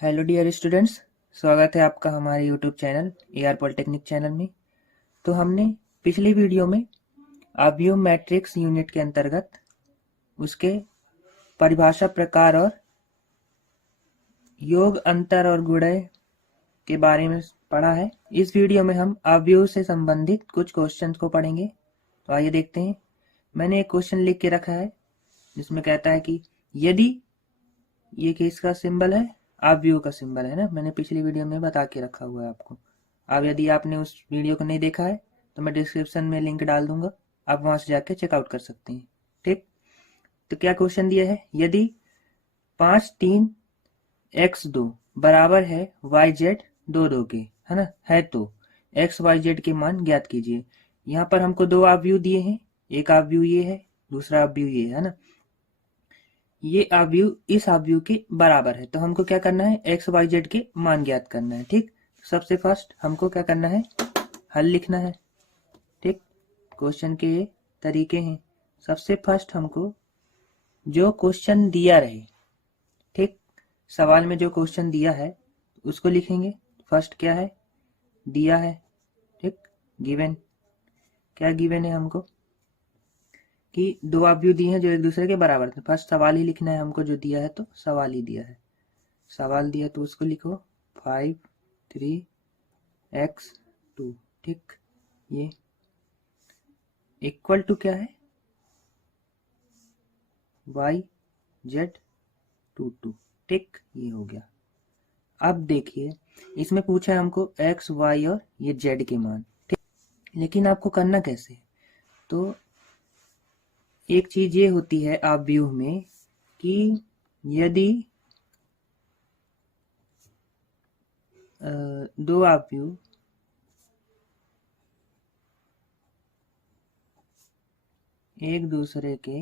Hello dear students, स्वागत है आपका हमारे YouTube channel AR polytechnic channel में। तो हमने पिछली वीडियो में अवयव मैट्रिक्स यूनिट के अंतर्गत उसके परिभाषा, प्रकार और योग, अंतर और गुणय के बारे में पढ़ा है। इस वीडियो में हम अवयव से संबंधित कुछ क्वेश्चंस को पढ़ेंगे। तो आइए देखते हैं। मैंने एक क्वेश्चन लिख के रखा है जिसमें कहता है कि यदि ये किसका सिंबल है, अवयव का सिंबल है ना, मैंने पिछली वीडियो में बता के रखा हुआ है आपको। अब यदि आपने उस वीडियो को नहीं देखा है तो मैं डिस्क्रिप्शन में लिंक डाल दूंगा, आप वहां से जाके चेकआउट कर सकते हैं। ठीक, तो क्या क्वेश्चन दिया है, यदि 5 3 x2 बराबर है yz 2 2 के, है ना, है तो x y z के मान ज्ञात कीजिए। यहाँ पर हमको दो अवयव दिए हैं, एक अवयव ये है, दूसरा अवयव ये है ना। ये अवयव इस अवयव के बराबर है, तो हमको क्या करना है, एक्स वाई जेड के मान ज्ञात करना है। ठीक, सबसे फर्स्ट हमको क्या करना है, हल लिखना है। ठीक, क्वेश्चन के ये तरीके हैं। सबसे फर्स्ट हमको जो क्वेश्चन दिया रहे, ठीक, सवाल में जो क्वेश्चन दिया है उसको लिखेंगे। फर्स्ट क्या है, दिया है, ठीक, गिवन। क्या गिवन है हमको कि दो अवयव दिए हैं जो एक दूसरे के बराबर थे। फर्स्ट सवाल ही लिखना है हमको, जो दिया है तो सवाल ही दिया है। सवाल दिया तो उसको लिखो 5 3 x2। ठीक, ये इक्वल टू क्या है, y z 2 2। ठीक, ये हो गया। अब देखिए, इसमें पूछा है हमको x y और ये z के मान। ठीक, लेकिन आपको करना कैसे, तो एक चीज ये होती है अवयव में कि यदि दो अवयव एक दूसरे के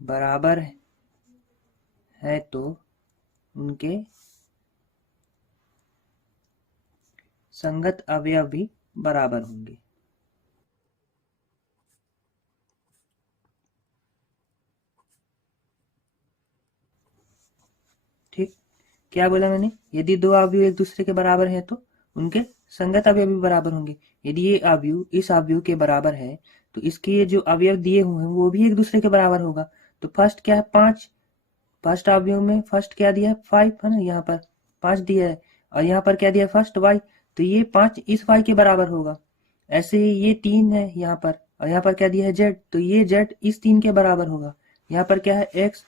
बराबर है तो उनके संगत अवयव भी बराबर होंगे। ठीक, क्या बोला मैंने, यदि दो अवयव एक दूसरे के बराबर हैं तो उनके संगत अवयव भी बराबर होंगे। यदि ये अवयव इस अवयव के बराबर है तो इसके ये जो अवयव दिए हुए हैं वो भी एक दूसरे के बराबर होगा। तो फर्स्ट क्या है, 5, फर्स्ट अवयव में फर्स्ट क्या दिया है, 5 है ना, यहाँ पर 5 दिया है, और यहाँ पर क्या दिया है, फर्स्ट y, तो ये 5 इस y के बराबर होगा। ऐसे ही ये 3 है यहाँ पर, और यहाँ पर क्या दिया है z, तो ये z इस 3 के बराबर होगा। यहाँ पर क्या है x,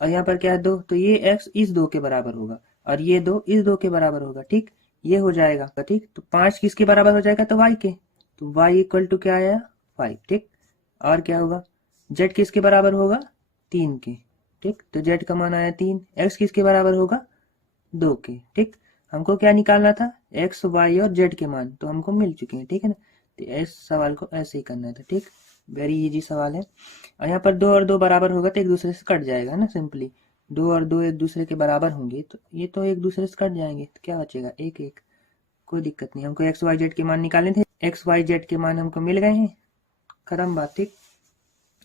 और यहाँ पर क्या है 2, तो ये x इस 2 के बराबर होगा, और ये 2 इस 2 के बराबर होगा। ठीक, ये हो जाएगा। ठीक, तो 5 किसके बराबर हो जाएगा, तो y के, तो y इक्वल टू क्या आया, 5। ठीक, और क्या होगा, z किसके बराबर होगा, 3 के। ठीक, तो z का मान आया 3, x किसके बराबर होगा, 2 के। ठीक, हमको क्या निकालना था, x y और z के मान, तो हमको मिल चुके हैं। ठीक है ना, तो इस सवाल को ऐसे ही करना था। ठीक, वेरी इजी सवाल है। और यहाँ पर 2 और 2 बराबर होगा तो एक दूसरे से कट जाएगा ना, सिंपली 2 और 2 एक दूसरे के बराबर होंगे तो ये तो एक दूसरे से कट जाएंगे, तो क्या बचेगा, 1 1। कोई दिक्कत नहीं, हमको एक्स वाई जेड के मान निकालने थे, एक्स वाई जेड के मान हमको मिल गए हैं, खत्म बात। ठीक,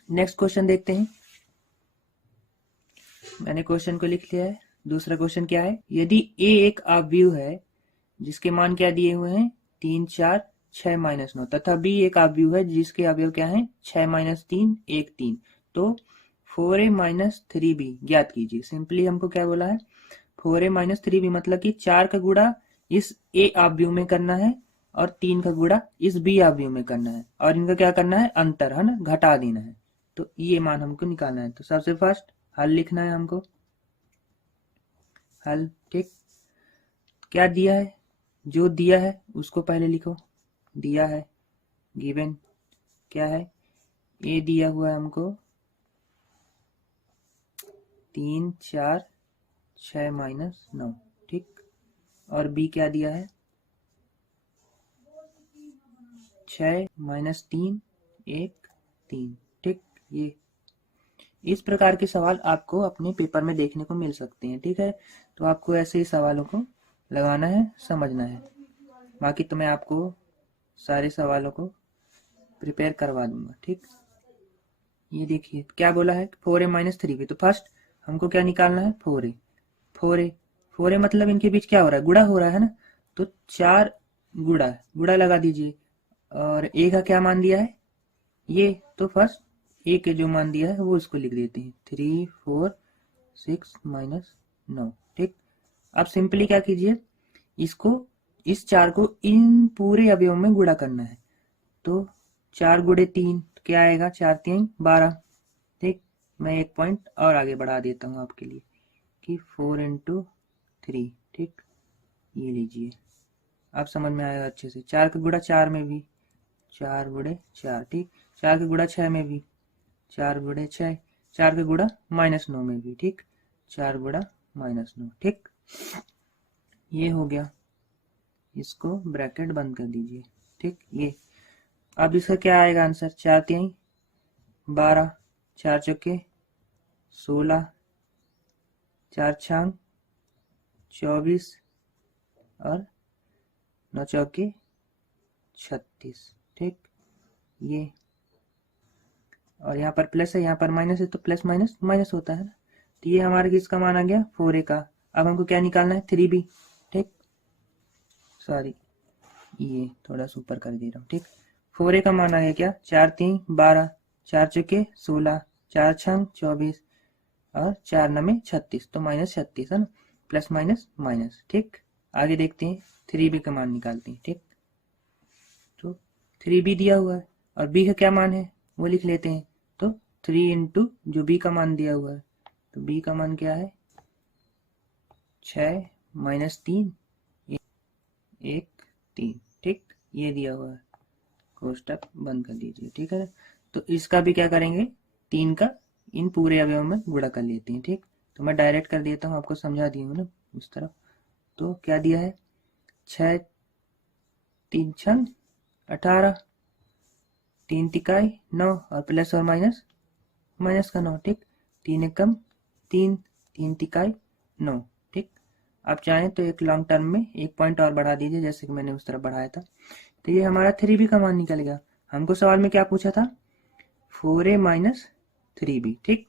नेक्स्ट क्वेश्चन देखते हैं। मैंने क्वेश्चन को लिख लिया है। दूसरा क्वेश्चन क्या है, यदि a एक अवयव है जिसके मान क्या दिए हुए हैं, 3 4 6 -9, तथा b एक अवयव है जिसके अवयव क्या है, 6 -3 1 3, तो 4a - 3b ज्ञात कीजिए। सिंपली हमको क्या बोला है, 4a - 3b मतलब कि 4 का गुणा इस a अवयव में करना है और 3 का गुणा इस b अवयव में करना है, और इनका क्या करना है, अंतर है ना, घटा देना है। तो ये मान हमको निकालना है। तो सबसे फर्स्ट हल लिखना है हमको, हल। ठीक, क्या दिया है, जो दिया है उसको पहले लिखो, दिया है, गिवन क्या है, ए दिया हुआ है हमको 3 4 6 -9। ठीक, और बी क्या दिया है, 6 -3 1 3। ठीक, ये इस प्रकार के सवाल आपको अपने पेपर में देखने को मिल सकते हैं। ठीक है, तो आपको ऐसे ही सवालों को लगाना है, समझना है। बाकी तो मैं आपको सारे सवालों को प्रिपेयर करवा दूंगा। ठीक, ये देखिए क्या बोला है, 4a माइनस 3b। तो फर्स्ट हमको क्या निकालना है, 4a। 4a 4a मतलब इनके बीच क्या हो रहा है, गुणा हो रहा है ना, तो 4 गुणा लगा दीजिए। और a का क्या मान दिया है ये, तो फर्स्ट a के जो मान दिया है वो इसको लिख देते हैं, 3 4 6 माइनस 9। ठीक, अब सिंपली क्या कीजिए, इसको इस 4 को इन पूरे अवयव में गुणा करना है। तो 4 गुणे 3 क्या आएगा, 4 3 12। ठीक, मैं एक पॉइंट और आगे बढ़ा देता हूँ आपके लिए कि 4 इंटू 3। ठीक, ये लीजिए, अब समझ में आएगा अच्छे से। 4 का गुणा 4 में भी, 4 गुणे 4। ठीक, 4 का गुणा 6 में भी, 4 गुणे 6। 4 का गुणा -9 में भी। ठीक, 4 गुणा -9। ठीक, ये हो गया, इसको ब्रैकेट बंद कर दीजिए। ठीक, ये अब इसका क्या आएगा आंसर, 4 3 12, 4 चौके 16, 4 छांग 24 और 9 चौके 36। ठीक, ये और यहाँ पर प्लस है, यहाँ पर माइनस है, तो प्लस माइनस माइनस होता है ना। तो ये हमारा किसका मान आ गया, 4a का। अब हमको क्या निकालना है, 3b। ठीक, सॉरी ये थोड़ा सा ऊपर कर दे रहा हूँ। ठीक, 4a का मान आ गया क्या, 4 3 12, 4 चौके 16, 4 छंग 24 और 4 नमे 36, तो -36 है ना, प्लस माइनस माइनस। ठीक, आगे देखते हैं, 3b का मान निकालते हैं। ठीक, तो 3b दिया हुआ है और b का क्या मान है वो लिख लेते हैं। तो 3 इंटू जो b का मान दिया हुआ है, तो b का मान क्या है, 6 माइनस 3 1 3। ठीक, ये दिया हुआ है, कोष्टक बंद कर दीजिए। ठीक है, तो इसका भी क्या करेंगे, 3 का इन पूरे अवयव में गुणा कर लेते हैं। ठीक, तो मैं डायरेक्ट कर देता हूँ, आपको समझा दी हूँ ना उस तरफ। तो क्या दिया है, 6 3 छंग 18, 3 तिकाई 9 और प्लस और माइनस माइनस का 9। ठीक, 3 एकम 3, 3 तिकाई 9। ठीक, आप चाहें तो एक लॉन्ग टर्म में एक पॉइंट और बढ़ा दीजिए, जैसे कि मैंने उस तरफ बढ़ाया था। तो ये हमारा 3b का मान निकल गया। हमको सवाल में क्या पूछा था, 4a माइनस 3b। ठीक,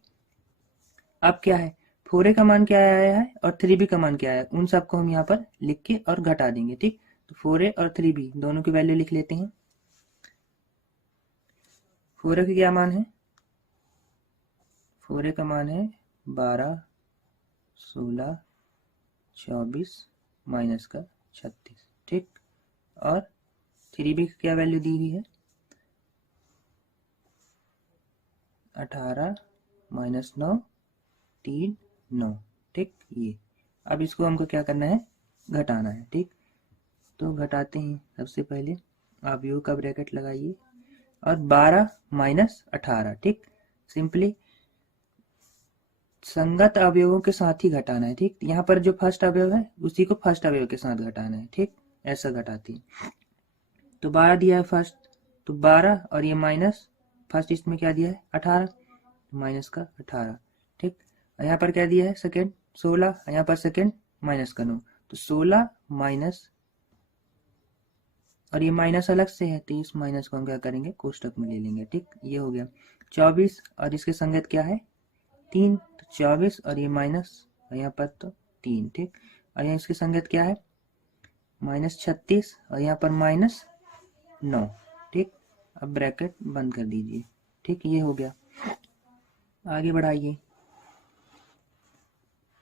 अब क्या है, 4a का मान क्या आया है और 3b का मान क्या आया, उन सबको हम यहाँ पर लिख के और घटा देंगे। ठीक, तो 4a और 3b दोनों की वैल्यू लिख लेते हैं। 4a का क्या मान है, 4a का मान है 12 16 24 माइनस का 36। ठीक, और 3b की क्या वैल्यू दी हुई है, 18 माइनस 9 3 9। ठीक, ये अब इसको हमको क्या करना है, घटाना है। ठीक, तो घटाते हैं, सबसे पहले आप यू का ब्रैकेट लगाइए और 12 माइनस 18। ठीक, सिंपली संगत अवयवों के साथ ही घटाना है। ठीक, यहाँ पर जो फर्स्ट अवयव है उसी को फर्स्ट अवयव के साथ घटाना है। ठीक, ऐसा घटाती है। तो 12 दिया है फर्स्ट, तो 12 और ये माइनस फर्स्ट, इसमें क्या दिया है 18, माइनस का 18। ठीक, यहाँ पर क्या दिया है सेकेंड 16, यहाँ पर सेकेंड माइनस का 9, तो 16 माइनस और ये माइनस अलग से है, तो इस माइनस को हम क्या करेंगे, कोष्टक में ले लेंगे। ठीक, ये हो गया 24 और इसके संगत क्या है 3, तो 24 और ये माइनस और यहाँ पर तो 3। ठीक, और यहाँ इसके संगत क्या है -36 और यहाँ पर -9। ठीक, अब ब्रैकेट बंद कर दीजिए। ठीक, ये हो गया, आगे बढ़ाइए।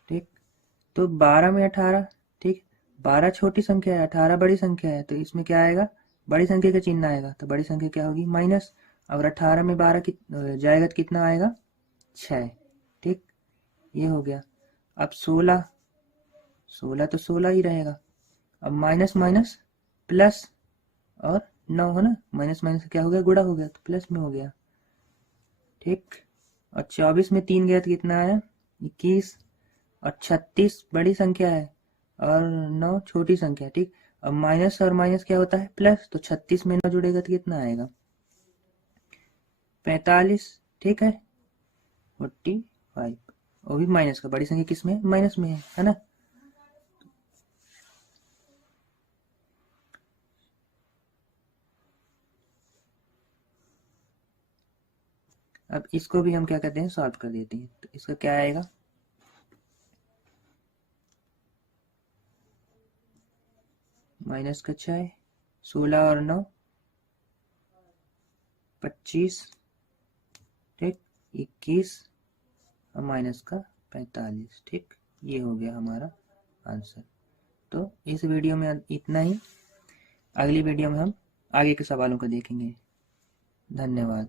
ठीक, तो 12 में 18। ठीक, 12 छोटी संख्या है, 18 बड़ी संख्या है, तो इसमें क्या आएगा, बड़ी संख्या का चिन्ह आएगा, तो बड़ी संख्या क्या होगी माइनस। और 18 में 12 जाएगा तो कितना आएगा 6। ठीक, ये हो गया। अब 16 तो 16 ही रहेगा। अब माइनस माइनस प्लस और 9 है ना, माइनस माइनस क्या हो गया, गुणा हो गया, तो प्लस में हो गया। ठीक, और 24 में 3 गया तो कितना आया 21, और 36 बड़ी संख्या है और 9 छोटी संख्या। ठीक, अब माइनस और माइनस क्या होता है प्लस, तो 36 में 9 जुड़ेगा तो कितना आएगा 45। ठीक है, 45, वो भी माइनस का, बड़ी संख्या किस में माइनस में है ना। अब इसको भी हम क्या करते हैं, सॉल्व कर देते हैं। तो इसका क्या आएगा, माइनस का 6, 16 और 9 25, ठीक, 21 और माइनस का 45, ठीक। ये हो गया हमारा आंसर। तो इस वीडियो में इतना ही। अगली वीडियो में हम आगे के सवालों को देखेंगे। धन्यवाद।